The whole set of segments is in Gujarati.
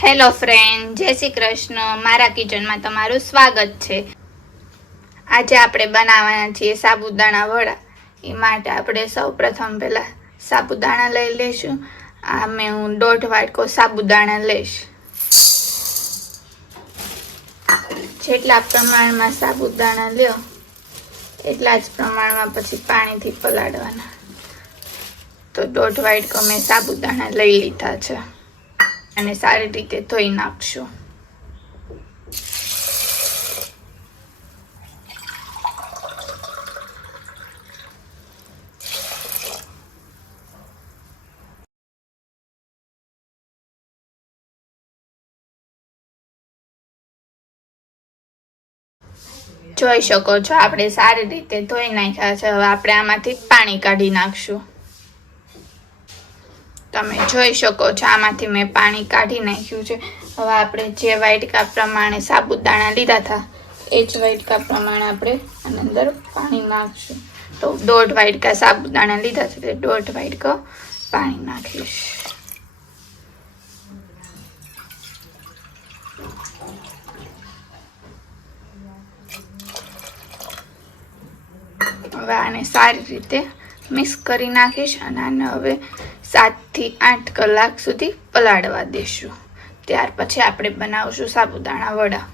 હેલો ફ્રેન્ડ, જય શ્રી કૃષ્ણ. મારા કિચનમાં તમારું સ્વાગત છે. આજે આપણે બનાવવાના છીએ સાબુદાણા વડા. એ માટે આપણે સૌ પ્રથમ પહેલાં સાબુદાણા લઈ લઈશું. આ હું 1.5 વાટકો સાબુદાણા લઈશ. જેટલા પ્રમાણમાં સાબુદાણા લ્યો એટલા જ પ્રમાણમાં પછી પાણીથી પલાળવાના. તો 1.5 વાટકો મેં સાબુદાણા લઈ લીધા છે અને સારી રીતે ધોઈ નાખશું. જોઈ શકો છો આપણે સારી રીતે ધોઈ નાખ્યા છે. હવે આપણે આમાંથી પાણી કાઢી નાખશું. તમે જોઈ શકો છો આમાંથી મેં પાણી કાઢી નાખ્યું છે. હવે આપણે જે વાટકા પ્રમાણે સાબુદાણા લીધા હતા એ જ વાટકા પ્રમાણે આપણે આની અંદર પાણી નાખશું. તો 1.5 વાટકા સાબુદાણા લીધા છે એટલે 1.5 વાટકો પાણી નાખીશ. હવે આને સારી રીતે મિક્સ કરી નાખીશ અને આને હવે 7 થી 8 કલાક સુધી પલાળવા દેશું. ત્યાર પછી આપણે બનાવશું સાબુદાણા વડા.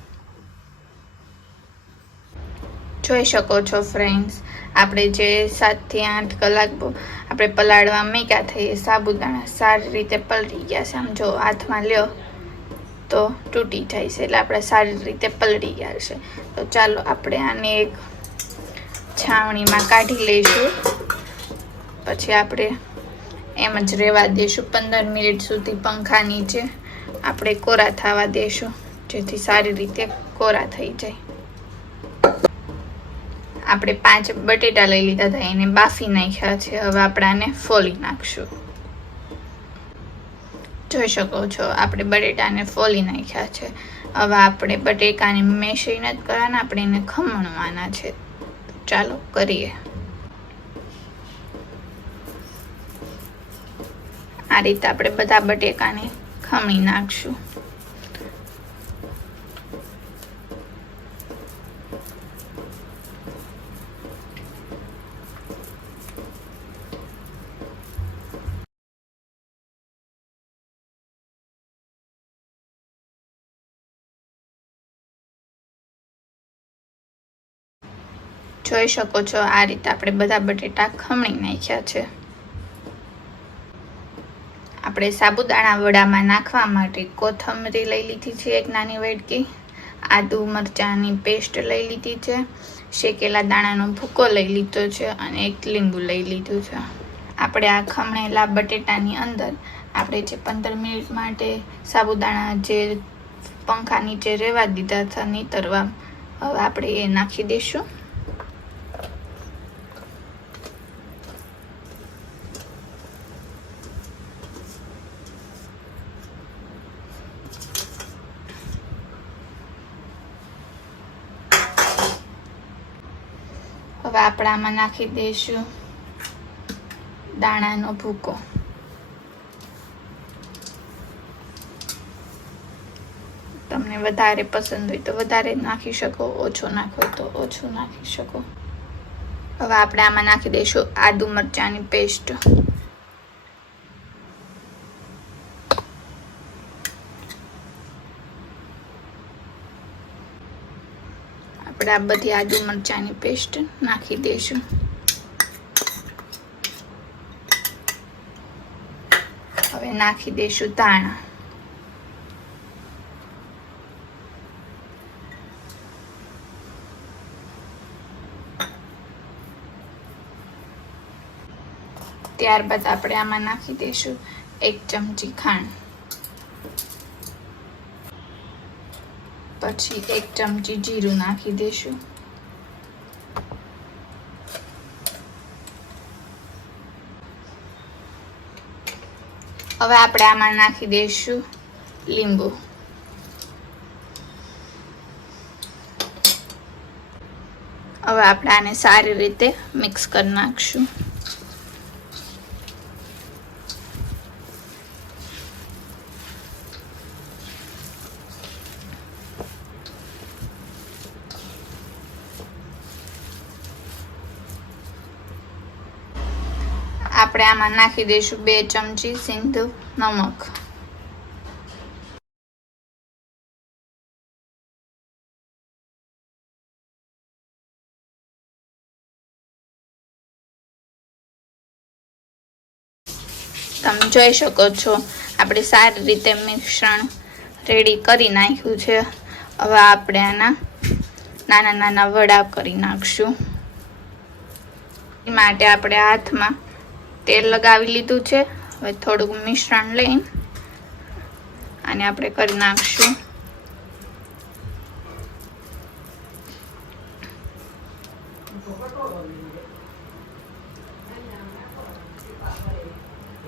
જોઈ શકો છો ફ્રેન્ડ્સ, આપણે જે 7 થી 8 કલાક આપણે પલાળવા મૂક્યા હતા એ સાબુદાણા સારી રીતે પલળી ગયા છે. આમ જો હાથમાં લ્યો તો તૂટી જાય છે એટલે આપણે સારી રીતે પલળી ગયા છે. તો ચાલો આપણે આને એક છાવણીમાં કાઢી લઈશું. પછી આપણે એમ જ રહેવા દઈશું 15 મિનિટ સુધી પંખા નીચે આપણે કોરા થવા દઈશું, જેથી સારી રીતે કોરા થઈ જાય. આપણે 5 બટેટા લઈ લીધા હતા, એને બાફી નાખ્યા છે. હવે આપણે આને ફોલી નાખશું. જોઈ શકો છો આપણે બટેટાને ફોલી નાખ્યા છે. હવે આપણે બટેકાને મેશી નથી કરવાના, આપણે એને ખમણવાના છે. ચાલો કરીએ. આ રીતે આપણે બધા બટેકાને ખમણી નાખશું. જોઈ શકો છો આ રીતે આપણે બધા બટેટા ખમણી નાખ્યા છે. આપણે સાબુદાણા વડામાં નાખવા માટે કોથમરી લઈ લીધી છે, એક નાની વાટકી આદુ મરચાંની પેસ્ટ લઈ લીધી છે, શેકેલા દાણાનો ભૂકો લઈ લીધો છે અને એક લીંબુ લઈ લીધું છે. આપણે આ ખમણેલા બટેટાની અંદર આપણે જે 15 મિનિટ માટે સાબુદાણા જે પંખા નીચે રહેવા દીધા હતા નીતરવા, હવે આપણે એ નાખી દઈશું. હવે આપણે આમાં નાખી દઈશું દાણાનો ભૂકો. તમને વધારે પસંદ હોય તો વધારે નાખી શકો, ઓછો નાખો તો ઓછું નાખી શકો. હવે આપણે આમાં નાખી દઈશું આદુ મરચાંની પેસ્ટ. આપણે આ બધી આદુ મરચાંની પેસ્ટ નાખી દઈશું. હવે નાખી દઈશું ધાણા. ત્યારબાદ આપણે આમાં નાખી દઈશું 1 ચમચી ખાંડ, પછી 1 ચમચી જીરું નાખી દઈશું. હવે આપણે આમાં નાખી દઈશું લીંબુ. હવે આપણે આને સારી રીતે મિક્સ કરી નાખશું. આપણે આમાં નાખી દઈશું 2 ચમચી સિંધુ નમક. તમે જોઈ શકો છો આપણે સારી રીતે મિશ્રણ રેડી કરી નાખ્યું છે. હવે આપણે આના નાના નાના વડા કરી નાખશું. એ માટે આપણે હાથમાં તેલ લગાવી લીધું છે. હવે થોડુંક મિશ્રણ લઈને આને આપણે કરી નાખશું.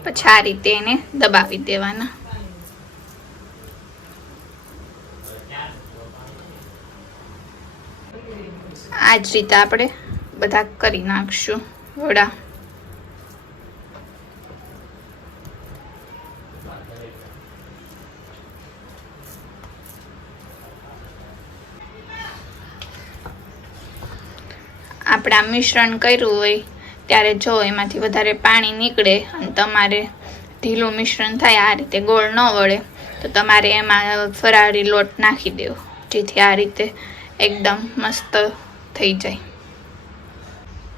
પછી આ રીતે એને દબાવી દેવાના. આ જ રીતે આપણે બધા કરી નાખશું વડા. આપણે આ મિશ્રણ કર્યું હોય ત્યારે જો એમાંથી વધારે પાણી નીકળે અને તમારે ઢીલું મિશ્રણ થાય, આ રીતે ગોળ ન વળે, તો તમારે એમાં ફરાળી લોટ નાખી દેવો, જેથી આ રીતે એકદમ મસ્ત થઈ જાય.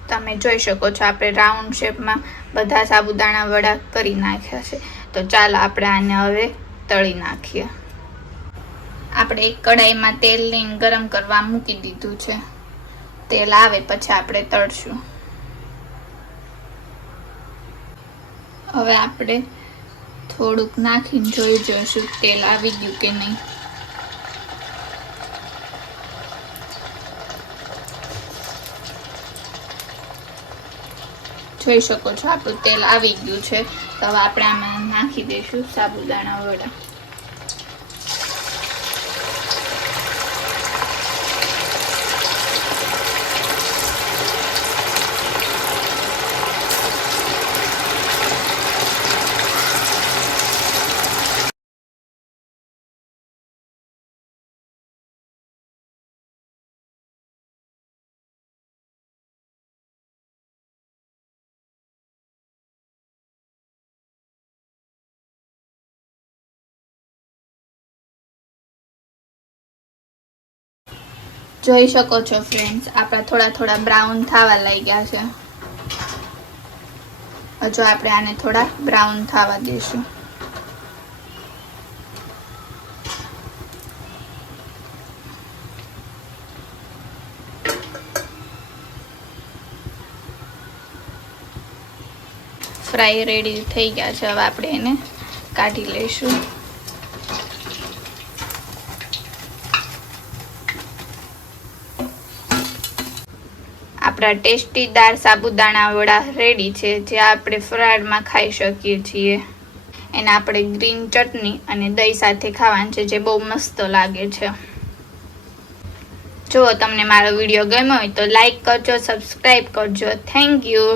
તમે જોઈ શકો છો આપણે રાઉન્ડ શેપમાં બધા સાબુદાણા વડા કરી નાખ્યા છે. તો ચાલો આપણે આને હવે તળી નાખીએ. આપણે એક કઢાઈમાં તેલ લઈને ગરમ કરવા મૂકી દીધું છે. તેલ આવે પછી આપણે તળશું. હવે આપણે થોડુંક નાખીને જોઈ જોઈશું તેલ આવી ગયું કે નહીં. જોઈ શકો છો આપણું તેલ આવી ગયું છે. તો હવે આપણે આમાં નાખી દઈશું સાબુદાણા વડા. જોઈ શકો છો ફ્રેન્ડ્સ, આપણા થોડા થોડા બ્રાઉન થવા લાગ્યા છે. હજુ આપણે આને થોડા બ્રાઉન થવા દઈશું. ફ્રાય રેડી થઈ ગયા છે. હવે આપણે એને કાઢી લઈશું. આપણા ટેસ્ટીદાર સાબુદાણા વડા રેડી છે, જે આપણે ફરાળમાં ખાઈ શકીએ છીએ. એને આપણે ગ્રીન ચટણી અને દહીં સાથે ખાવાનું છે, જે બહુ મસ્ત લાગે છે. જો તમને મારો વિડીયો ગમ્યો હોય તો લાઈક કરજો, સબસ્ક્રાઈબ કરજો. Thank you.